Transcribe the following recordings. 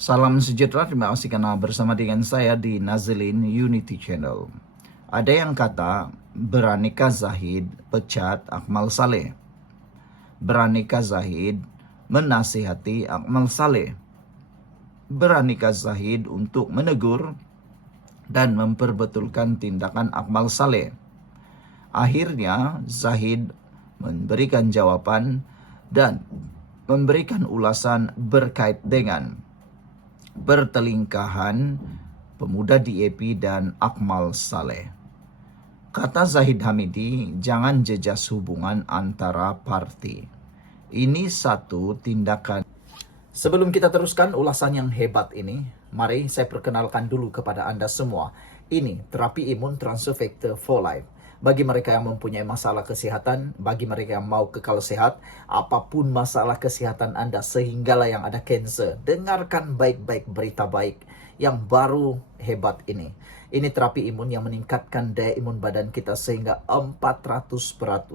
Salam sejahtera, terima kasih karena bersama dengan saya di Nazilin Unity Channel. Ada yang kata, beranikah Zahid pecat Akmal Saleh? Beranikah Zahid menasihati Akmal Saleh? Beranikah Zahid untuk menegur dan memperbetulkan tindakan Akmal Saleh? Akhirnya Zahid memberikan jawaban dan memberikan ulasan berkait dengan pertelingkahan pemuda DAP dan Akmal Saleh. Kata Zahid Hamidi, jangan jejas hubungan antara parti. Ini satu tindakan. Sebelum kita teruskan ulasan yang hebat ini, mari saya perkenalkan dulu kepada Anda semua. Ini terapi imun transfer factor for life. Bagi mereka yang mempunyai masalah kesehatan, bagi mereka yang mau kekal sehat, apapun masalah kesehatan Anda, sehinggalah yang ada kanker, dengarkan baik-baik berita baik yang baru hebat ini. Ini terapi imun yang meningkatkan daya imun badan kita sehingga 400%.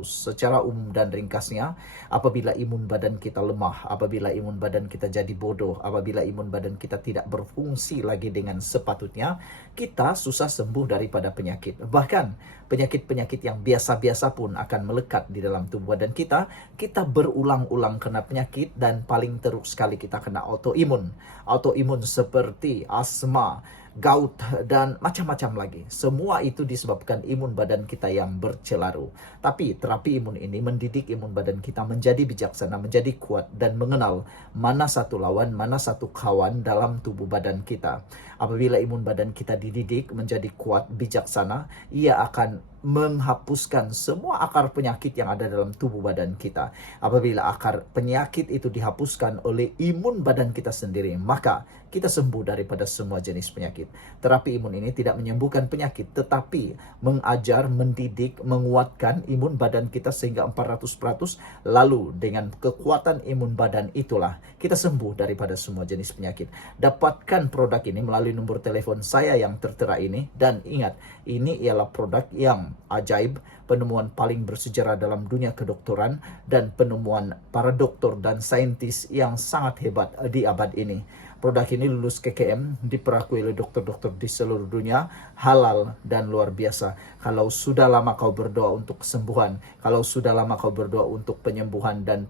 Secara umum dan ringkasnya, apabila imun badan kita lemah, apabila imun badan kita jadi bodoh, apabila imun badan kita tidak berfungsi lagi dengan sepatutnya, kita susah sembuh daripada penyakit. Bahkan penyakit-penyakit yang biasa-biasa pun akan melekat di dalam tubuh badan kita. Kita berulang-ulang kena penyakit dan paling teruk sekali kita kena autoimun. Autoimun seperti asma, gout, dan macam-macam lagi. Semua itu disebabkan imun badan kita yang bercelaru. Tapi terapi imun ini mendidik imun badan kita menjadi bijaksana, menjadi kuat, dan mengenal mana satu lawan, mana satu kawan dalam tubuh badan kita. Apabila imun badan kita dididik menjadi kuat, bijaksana, ia akan menghapuskan semua akar penyakit yang ada dalam tubuh badan kita. Apabila akar penyakit itu dihapuskan oleh imun badan kita sendiri, maka kita sembuh daripada semua jenis penyakit. Terapi imun ini tidak menyembuhkan penyakit, tetapi mengajar, mendidik, menguatkan imun badan kita sehingga 400%. Lalu dengan kekuatan imun badan itulah kita sembuh daripada semua jenis penyakit. Dapatkan produk ini melalui nomor telepon saya yang tertera ini. Dan ingat, ini ialah produk yang ajaib, penemuan paling bersejarah dalam dunia kedokteran, dan penemuan para dokter dan saintis yang sangat hebat di abad ini. Produk ini lulus KKM, diperakui oleh dokter-dokter di seluruh dunia, halal dan luar biasa. Kalau sudah lama kau berdoa untuk kesembuhan, kalau sudah lama kau berdoa untuk penyembuhan dan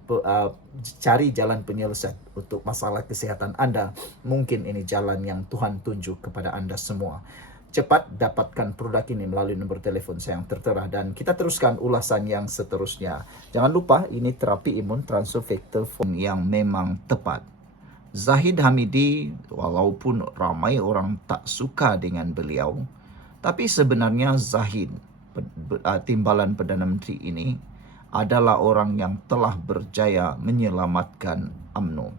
cari jalan penyelesaian untuk masalah kesehatan Anda, mungkin ini jalan yang Tuhan tunjuk kepada Anda semua. Cepat dapatkan produk ini melalui nomor telepon saya yang tertera. Dan kita teruskan ulasan yang seterusnya. Jangan lupa, ini terapi imun transfer factor yang memang tepat. Zahid Hamidi, walaupun ramai orang tak suka dengan beliau, tapi sebenarnya Zahid, timbalan Perdana Menteri ini, adalah orang yang telah berjaya menyelamatkan UMNO.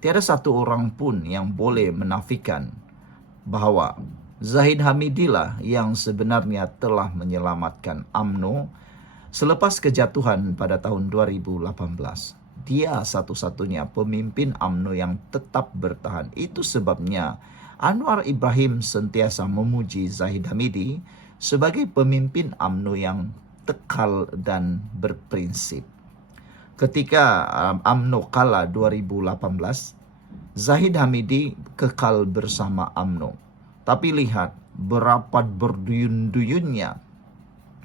Tiada satu orang pun yang boleh menafikan bahwa Zahid Hamidilah yang sebenarnya telah menyelamatkan UMNO selepas kejatuhan pada tahun 2018. Dia satu-satunya pemimpin UMNO yang tetap bertahan. Itu sebabnya Anwar Ibrahim sentiasa memuji Zahid Hamidi sebagai pemimpin UMNO yang tekal dan berprinsip. Ketika UMNO kalah 2018, Zahid Hamidi kekal bersama UMNO. Tapi lihat berapa berduyun-duyunnya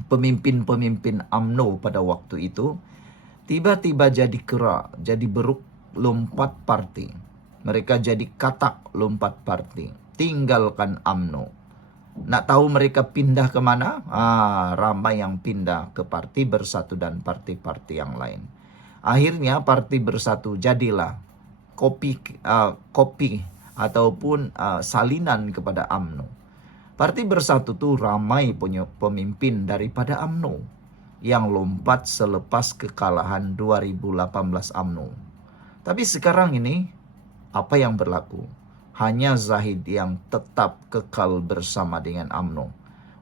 pemimpin-pemimpin UMNO pada waktu itu tiba-tiba jadi kera, jadi beruk lompat parti. Mereka jadi katak lompat parti. Tinggalkan UMNO. Nak tahu mereka pindah kemana? Ramai yang pindah ke Parti Bersatu dan parti-parti yang lain. Akhirnya Parti Bersatu jadilah kopi ataupun salinan kepada UMNO. Parti Bersatu tuh ramai punya pemimpin daripada UMNO yang lompat selepas kekalahan 2018 UMNO. Tapi sekarang ini, apa yang berlaku? Hanya Zahid yang tetap kekal bersama dengan UMNO.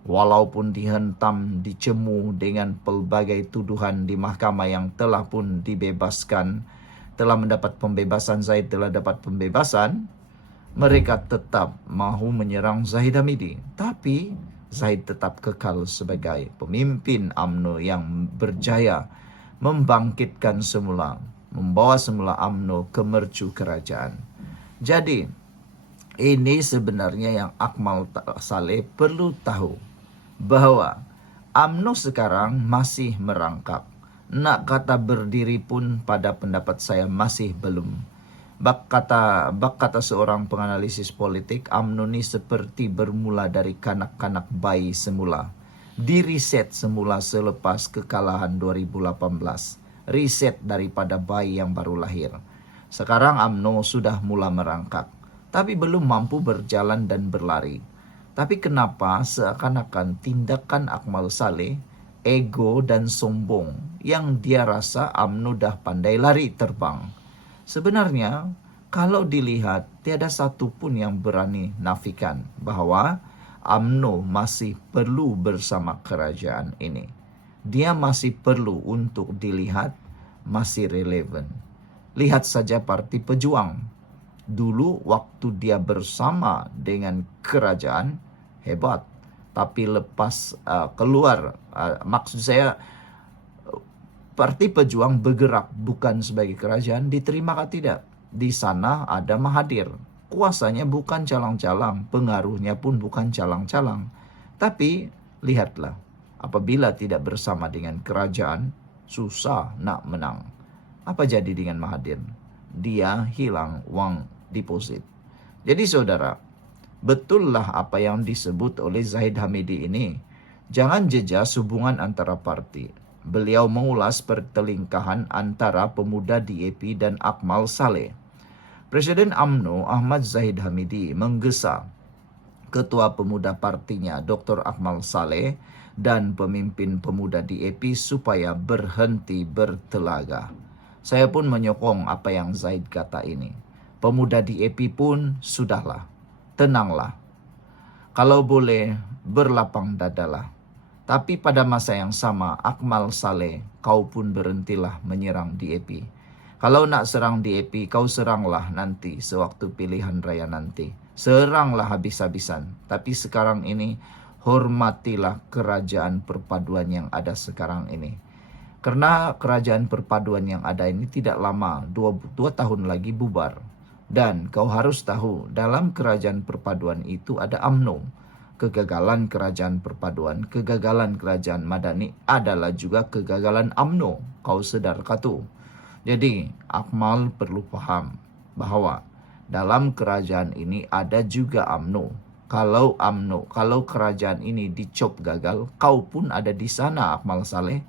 Walaupun dihentam, dicemu dengan pelbagai tuduhan di mahkamah yang telah pun dibebaskan, telah mendapat pembebasan, Zahid telah dapat pembebasan, mereka tetap mahu menyerang Zahid Hamidi. Tapi Zahid tetap kekal sebagai pemimpin UMNO yang berjaya membawa semula UMNO ke mercu kerajaan. Jadi, Ini sebenarnya yang Akmal Saleh perlu tahu, bahwa UMNO sekarang masih merangkak. Nak kata berdiri pun pada pendapat saya masih belum. Bak kata seorang penganalisis politik, UMNO ini seperti bermula dari kanak-kanak bayi semula. Diriset semula selepas kekalahan 2018. Riset daripada bayi yang baru lahir. Sekarang UMNO sudah mula merangkak, tapi belum mampu berjalan dan berlari. Tapi kenapa seakan-akan tindakan Akmal Saleh, ego dan sombong yang dia rasa UMNO dah pandai lari terbang. Sebenarnya kalau dilihat tiada satu pun yang berani nafikan bahwa UMNO masih perlu bersama kerajaan ini. Dia masih perlu untuk dilihat masih relevan. Lihat saja Parti Pejuang. Dulu waktu dia bersama dengan kerajaan, hebat. Tapi lepas keluar, maksud saya Parti Pejuang bergerak bukan sebagai kerajaan, diterima tidak? Di sana ada Mahathir. Kuasanya bukan calang-calang, pengaruhnya pun bukan calang-calang. Tapi lihatlah, apabila tidak bersama dengan kerajaan, susah nak menang. Apa jadi dengan Mahathir? Dia hilang uang deposit. Jadi saudara, betullah apa yang disebut oleh Zahid Hamidi ini. Jangan jejas hubungan antara parti. Beliau mengulas pertelingkahan antara pemuda DAP dan Akmal Saleh. Presiden UMNO Ahmad Zahid Hamidi menggesa Ketua Pemuda partinya Dr. Akmal Saleh dan pemimpin pemuda DAP supaya berhenti bertelaga. Saya pun menyokong apa yang Zahid kata ini. Pemuda DAP pun sudahlah, tenanglah. Kalau boleh berlapang dadalah. Tapi pada masa yang sama, Akmal Saleh, kau pun berhentilah menyerang DAP. Kalau nak serang DAP, kau seranglah nanti sewaktu pilihan raya nanti. Seranglah habis-habisan. Tapi sekarang ini, hormatilah kerajaan perpaduan yang ada sekarang ini. Karena kerajaan perpaduan yang ada ini tidak lama, dua tahun lagi bubar. Dan kau harus tahu, dalam kerajaan perpaduan itu ada UMNO. Kegagalan kerajaan perpaduan, kegagalan kerajaan Madani adalah juga kegagalan UMNO. Kau sedar katu? Jadi Akmal perlu paham bahwa dalam kerajaan ini ada juga UMNO. Kalau kerajaan ini dicop gagal, kau pun ada di sana Akmal Saleh.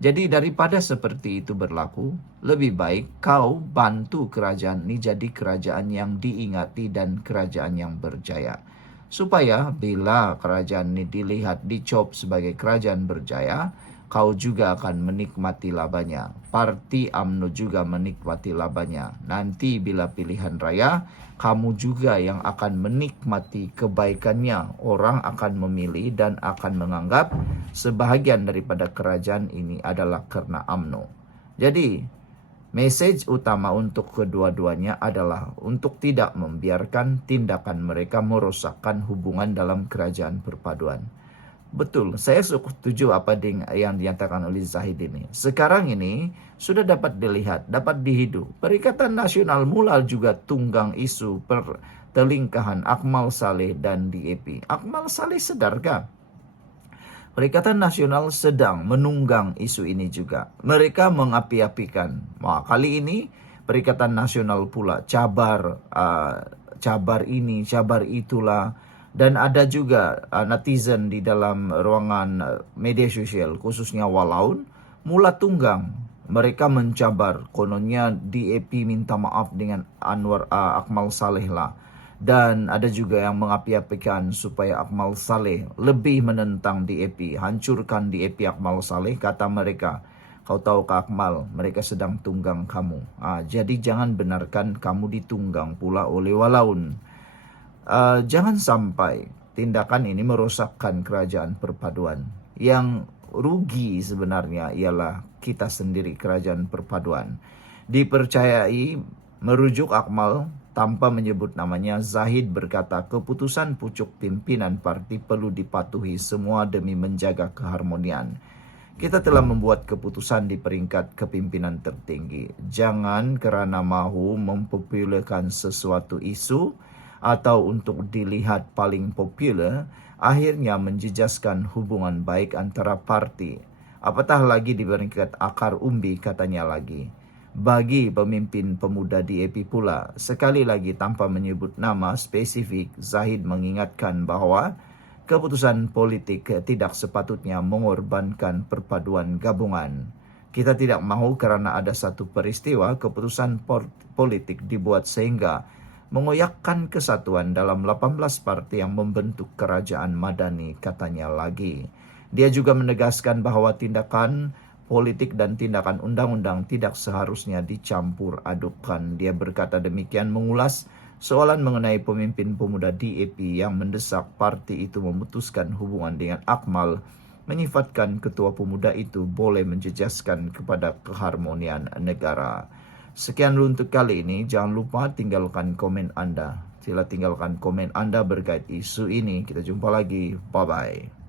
Jadi daripada seperti itu berlaku, lebih baik kau bantu kerajaan ini jadi kerajaan yang diingati dan kerajaan yang berjaya. Supaya bila kerajaan ini dilihat dicop sebagai kerajaan berjaya, kau juga akan menikmati labanya. Parti UMNO juga menikmati labanya. Nanti bila pilihan raya, kamu juga yang akan menikmati kebaikannya. Orang akan memilih dan akan menganggap sebahagian daripada kerajaan ini adalah karena UMNO. Jadi, mesej utama untuk kedua-duanya adalah untuk tidak membiarkan tindakan mereka merosakkan hubungan dalam kerajaan perpaduan. Betul, saya setuju apa yang dinyatakan oleh Zahid ini. Sekarang ini sudah dapat dilihat, dapat dihidup. Perikatan Nasional mula juga tunggang isu pertelingkahan Akmal Saleh dan DAP. Akmal Saleh sedarkah? Perikatan Nasional sedang menunggang isu ini juga. Mereka mengapi-apikan. Wah, kali ini Perikatan Nasional pula cabar ini, cabar itulah. Dan ada juga netizen di dalam ruangan media sosial, khususnya Walaun, mula tunggang. Mereka mencabar, kononnya DAP minta maaf dengan Akmal Saleh lah. Dan ada juga yang mengapi-apikan supaya Akmal Saleh lebih menentang DAP, hancurkan DAP Akmal Saleh, kata mereka. Kau tahu Kak Akmal, mereka sedang tunggang kamu. Jadi jangan benarkan kamu ditunggang pula oleh Walaun. Jangan sampai tindakan ini merosakkan kerajaan perpaduan. Yang rugi sebenarnya ialah kita sendiri, kerajaan perpaduan. Dipercayai merujuk Akmal tanpa menyebut namanya, Zahid berkata keputusan pucuk pimpinan parti perlu dipatuhi semua demi menjaga keharmonian. Kita telah membuat keputusan di peringkat kepimpinan tertinggi. Jangan kerana mahu mempopulerkan sesuatu isu atau untuk dilihat paling populer, akhirnya menjejaskan hubungan baik antara parti. Apatah lagi di peringkat akar umbi, katanya lagi. Bagi pemimpin pemuda DAP pula, sekali lagi tanpa menyebut nama spesifik, Zahid mengingatkan bahwa keputusan politik tidak sepatutnya mengorbankan perpaduan gabungan. Kita tidak mahu kerana ada satu peristiwa keputusan politik dibuat sehingga mengoyakkan kesatuan dalam 18 parti yang membentuk kerajaan madani, katanya lagi. Dia juga menegaskan bahwa tindakan politik dan tindakan undang-undang tidak seharusnya dicampur adukkan. Dia berkata demikian mengulas soalan mengenai pemimpin pemuda DAP yang mendesak parti itu memutuskan hubungan dengan Akmal, menyifatkan ketua pemuda itu boleh menjejaskan kepada keharmonian negara. Sekian dulu untuk kali ini. Jangan lupa tinggalkan komen Anda. Sila tinggalkan komen Anda berkait isu ini. Kita jumpa lagi. Bye-bye.